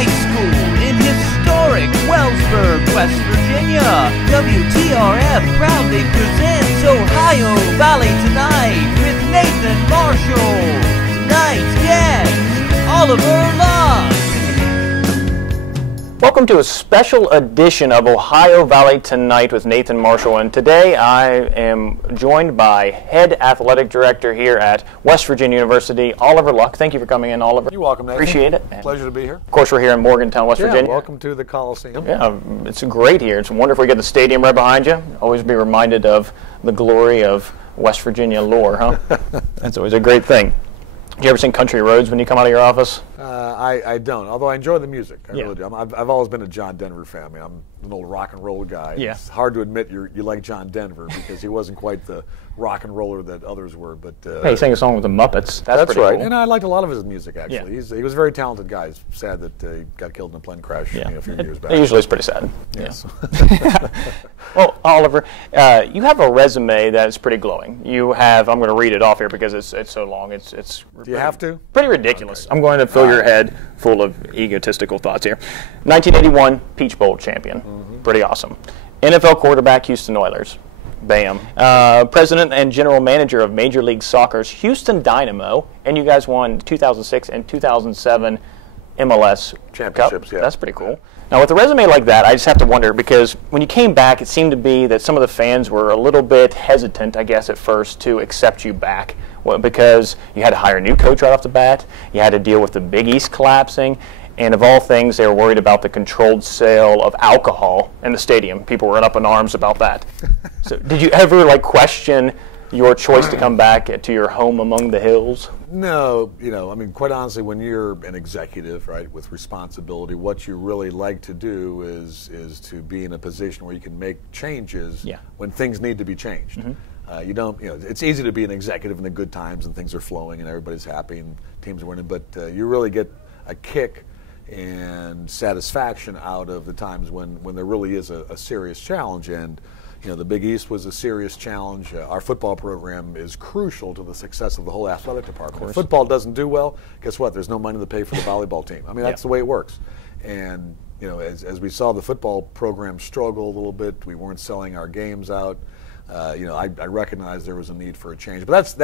High School in historic Wellsburg, West Virginia. WTRF proudly presents Ohio Valley Tonite with Nathan Marshall. Tonight's guest, Oliver Locke. Welcome to a special edition of Ohio Valley Tonite with Nathan Marshall, and today I am joined by Head Athletic Director here at West Virginia University, Oliver Locke. Thank you for coming in, Oliver. You're welcome, Nathan. Appreciate it. Pleasure to be here. Of course, we're here in Morgantown, West Virginia. Welcome to the Coliseum. Yeah, it's great here. It's wonderful. We get the stadium right behind you. Always be reminded of the glory of West Virginia lore, huh? That's always a great thing. Do you ever sing Country Roads when you come out of your office? I don't, although I enjoy the music. I Yeah. really do. I've always been a John Denver fan. I mean, I'm an old rock and roll guy. Yeah. It's hard to admit you like John Denver because he wasn't quite the rock and roller that others were. But Hey, he sang a song with the Muppets. That's pretty right. cool. And I liked a lot of his music, actually. Yeah. He was a very talented guy. It's sad that he got killed in a plane crash a few years back. It usually is pretty sad. Yes. Yeah. Well, Oliver, you have a resume that is pretty glowing. You have, I'm going to read it off here because it's so long. It's Do you have to? Pretty ridiculous. Okay. I'm going to fill your head full of egotistical thoughts here. 1981 Peach Bowl champion. Pretty awesome. NFL quarterback, Houston Oilers. Bam. President and general manager of Major League Soccer's Houston Dynamo, and you guys won 2006 and 2007 MLS Championships. Cup. Yeah. That's pretty cool. Now, with a resume like that, I just have to wonder, because when you came back, it seemed to be that some of the fans were a little bit hesitant, I guess, at first to accept you back, because you had to hire a new coach right off the bat, you had to deal with the Big East collapsing, and of all things, they were worried about the controlled sale of alcohol in the stadium. People were up in arms about that. So did you ever question your choice to come back to your home among the hills? No, I mean, quite honestly, when you're an executive, right, with responsibility, what you really like to do is to be in a position where you can make changes when things need to be changed. You don't, it's easy to be an executive in the good times and things are flowing and everybody's happy and teams are winning, but you really get a kick and satisfaction out of the times when there really is a serious challenge. And the Big East was a serious challenge. Our football program is crucial to the success of the whole athletic department. If football doesn't do well, guess what? There's no money to pay for the volleyball team. I mean, that's the way it works. And as we saw the football program struggle a little bit, we weren't selling our games out. I recognized there was a need for a change. But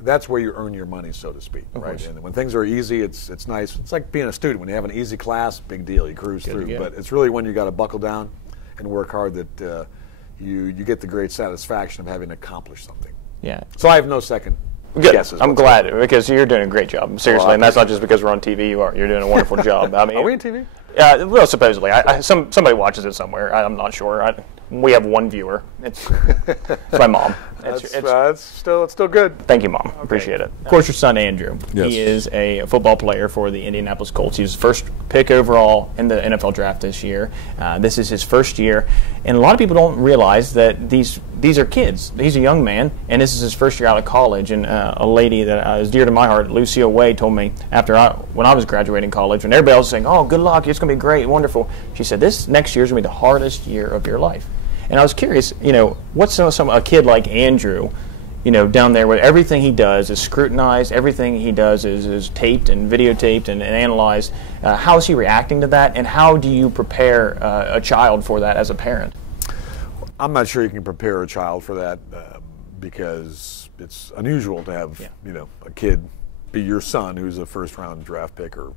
that's where you earn your money, so to speak, right? And when things are easy, it's nice. It's like being a student. When you have an easy class, big deal. You cruise through. But it's really when you got to buckle down and work hard that you get the great satisfaction of having accomplished something. Yeah. So I have no second Good. guesses. I'm glad, because you're doing a great job. Seriously, and that's not just because we're on TV. You're doing a wonderful job. I mean, are we on TV? Well, supposedly. Somebody watches it somewhere. I'm not sure. We have one viewer. It's my mom. It's still good. Thank you, Mom. Okay. Appreciate it. Of course, your son, Andrew. Yes. He is a football player for the Indianapolis Colts. He was first pick overall in the NFL draft this year. This is his first year. And a lot of people don't realize that these are kids. He's a young man, and this is his first year out of college. And a lady that is dear to my heart, Lucille Way, told me when I was graduating college, when everybody else was saying, "Oh, good luck, it's going to be great, wonderful," she said, "This next year is going to be the hardest year of your life." And I was curious, what's a kid like Andrew, down there where everything he does is scrutinized, everything he does is taped and videotaped and analyzed. How is he reacting to that, and how do you prepare a child for that as a parent? I'm not sure you can prepare a child for that because it's unusual to have a kid be your son who's a first-round draft pick or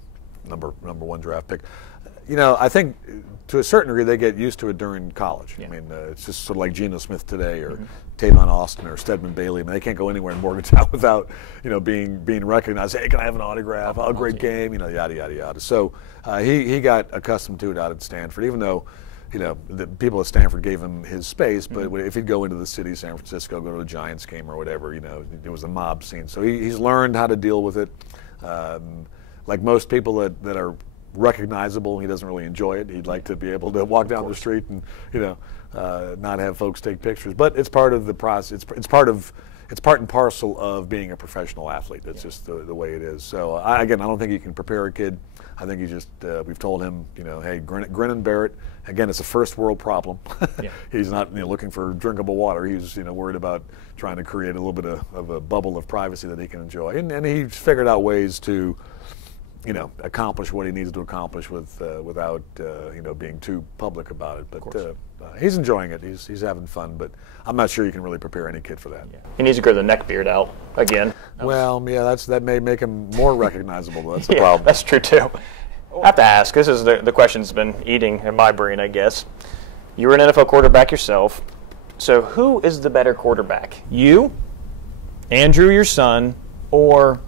number one draft pick. I think to a certain degree they get used to it during college. I mean, it's just sort of like Geno Smith today or Tavon Austin or Stedman Bailey. I mean, they can't go anywhere in Morgantown without being recognized. Hey, can I have an autograph? Oh, great game. Yada yada yada. So he got accustomed to it out at Stanford, even though the people at Stanford gave him his space. But if he'd go into the city, San Francisco, go to a Giants game or whatever, it was a mob scene. So he's learned how to deal with it. Like most people that are recognizable, he doesn't really enjoy it. He'd like to be able to walk down the street and not have folks take pictures. But it's part of the process. It's part and parcel of being a professional athlete. That's just the way it is. So I don't think you can prepare a kid. I think we've told him, hey, grin and bear it. Again, it's a first world problem. He's not looking for drinkable water. He's worried about trying to create a little bit of a bubble of privacy that he can enjoy. And he's figured out ways to accomplish what he needs to accomplish without being too public about it. But he's enjoying it. He's having fun. But I'm not sure you can really prepare any kid for that. Yeah. He needs to grow the neck beard out again. Well, yeah, that may make him more recognizable. But that's the problem. That's true too. I have to ask. This is the question that's been eating in my brain, I guess. You were an NFL quarterback yourself. So who is the better quarterback? You, Andrew, your son, or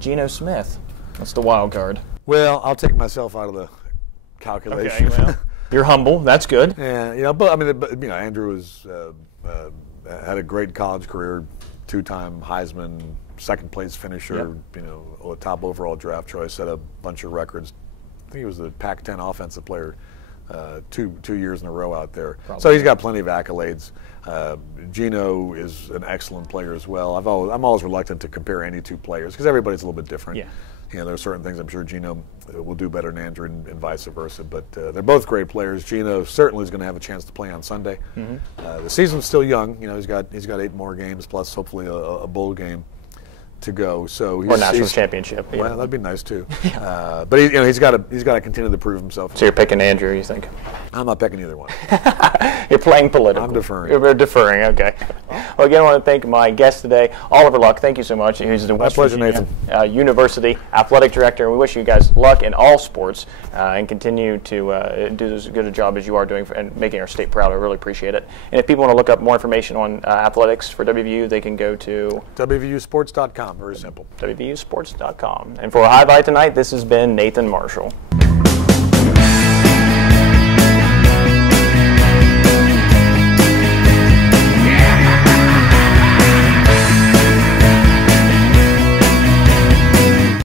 Geno Smith? That's the wild card. Well, I'll take myself out of the calculation. Okay, well, you're humble. That's good. Yeah, but Andrew had a great college career, 2-time Heisman, second-place finisher. Yep. A top overall draft choice, set a bunch of records. I think he was the Pac-10 offensive player 2 years in a row out there. Probably. So he's got plenty of accolades. Geno is an excellent player as well. I'm always reluctant to compare any two players because everybody's a little bit different. Yeah. There are certain things I'm sure Geno will do better than Andrew and vice versa. But they're both great players. Geno certainly is going to have a chance to play on Sunday. Mm-hmm. The season's still young. He's got 8 more games plus hopefully a bowl game to go. So or national championship. Well, that'd be nice too. But he's got to continue to prove himself. So you're picking Andrew, you think? I'm not picking either one. You're playing political. I'm deferring. You're deferring. Okay. Well, again, I want to thank my guest today, Oliver Luck. Thank you so much. He's the West Virginia University Athletic Director. We wish you guys luck in all sports and continue to do as good a job as you are doing and making our state proud. I really appreciate it. And if people want to look up more information on athletics for WVU, they can go to WVUsports.com. Very simple. WVUsports.com. And for Valley Tonite, this has been Nathan Marshall.